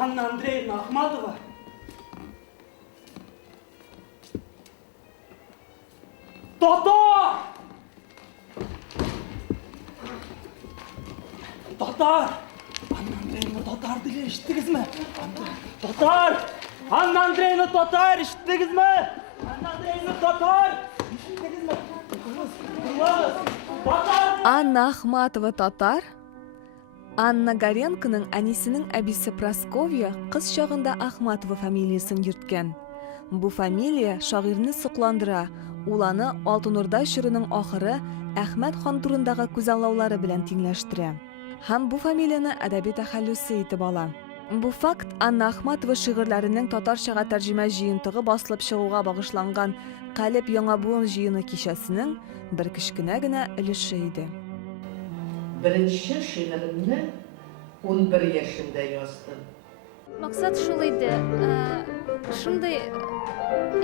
Анна Андреевна Ахматова. Татар! Татар! Анна Андреевна Татар dili işittiniz mi? Tatar! Anna Andreevna Tatar işittiniz mi? Anna Andreevna Tatar işittiniz mi? Kız! Tatar! Анна Ахматова татар. Анна Горенконың әнисенең әбисе Прасковья кыз чагында Ахматова фамилиясын йөрткән. Бу фамилия шагыйрьне сокландыра. Ул аны Алтын Урда чорының ахыры Әхмәт хан турындагы күзаллаулары белән тиңләштерә. Һәм бу фамилияны әдәби тәхәллүсе итеп ала. Бу факт Анна Ахматова шигырьләренең татарчага тәрҗемә җыентыгы басылып чыгуга багышланган Калеп яңа буын җыены кичәсенең бер кечкенә генә өлеше иде. Birinci şiirimni 11 yaşında yazdım. Maksat şul idi. Шундай,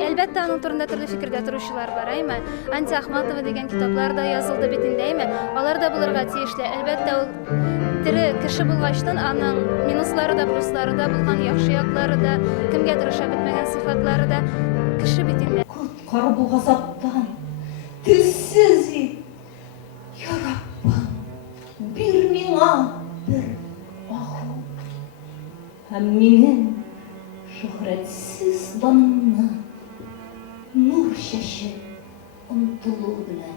әлбәттә аның турында төрле фикердә торучылар бар, әйме? Анти Ахматова дигән китапларда язылды бит инде, әйме? Алар да булырга тиешле. Әлбәттә ул тере кеше булгачтан аның минуслары да, плюслары да булган, яхшы яклары да, кемгә тырыша бетмәгән сыйфатлары да кеше бит инде. Кара бу газаптан телсез ит. Я Раббым, бир миңа бер аху. Һәм минем шөһрәтсез данымны нур чәчеп омтылу белән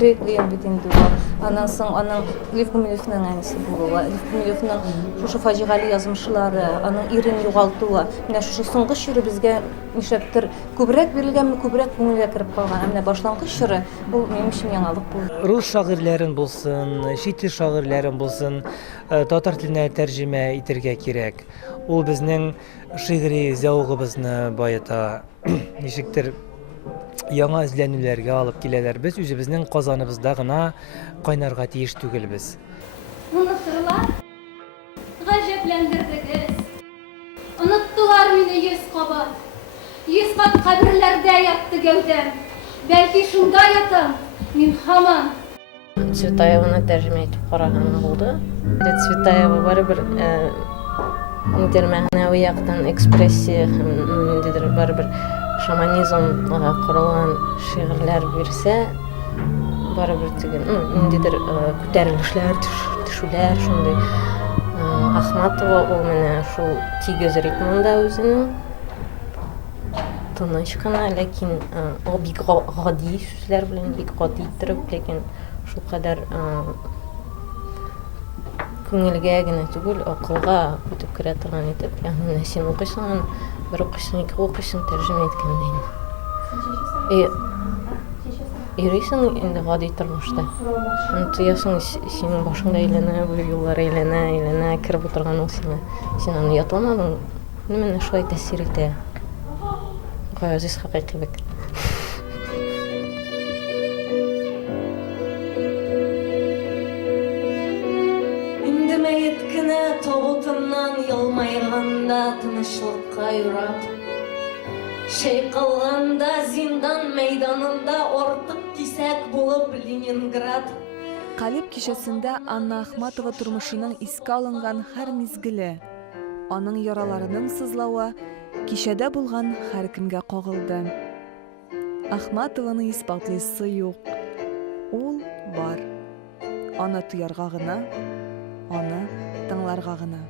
Реквием бит инде ул. Аннан соң аның Лев Гумилевның әнисе булуы, Лев Гумилевның шушы фаҗигале язмышлары, аның ирен югалтуы, менә шушы соңгы чоры безгә нишләптер күбрәк бирелгәнме, күбрәк күңелгә кереп калган. Менә башлангыч чоры бу минем өчен яңалык булды. Рус шагыйрьләрен булсын, чит ил шагыйрьләрен булсын, татар теленә тәрҗемә итәргә кирәк. Ул безнең шигъри зәвыгыбызны байыта, ничектер яңа эзләнүләргә алып киләләр. Без үзебезнең Казаныбызда гына кайнарга тиеш түгелбез. Уныттылар, гаҗәпләндердегез. Оныттылар мине 100 кабат. 100 кат каберләрдә ятты гәүдәм. Бәлки шунда ятам, мин һаман. Цветаеваны тәрҗемә итеп караган булды. Цветаева барыбер мәгънәви яктан экспрессия һәм ниндидер барыбер шаманизмга корылган шигырьләр бирсә, барыбер тиген ниндидер күтәрелешләр, төшүләр, шундый. Ахматова ул менә шул тигез ритмында үзенең тыныч кына, ләкин ул бик гади сүзләр белән бик гади иттереп, ләкин шул кадәр күңелгә генә түгел, акылга үтеп керә торган итеп, ягъни син укыйсың, бер укыйсың, ике укыйсың, тәрҗемә иткәндәй. Йөрисең инде гади тормышта. Тоясың, синең башыңда әйләнә, бу юллар әйләнә, кереп утырган ул сиңа. Син аны ятламадың, менә шулай тәэсир итә. Газиз хакыйкый бик. Табутымнан ялмайганда тынычлыкка юрап, шайкалганда зиндан мәйданында артык кисәк булып Ленинград. Калеп кичәсендә Анна Ахматова тормышының искә алынган һәр мизгеле, аның яраларының сызлавы кичәдә булган һәр кемгә кагылды. Ахматованы испатлыйсы юк. Ул бар. Аны тоярга гына, аны тыңларга гына.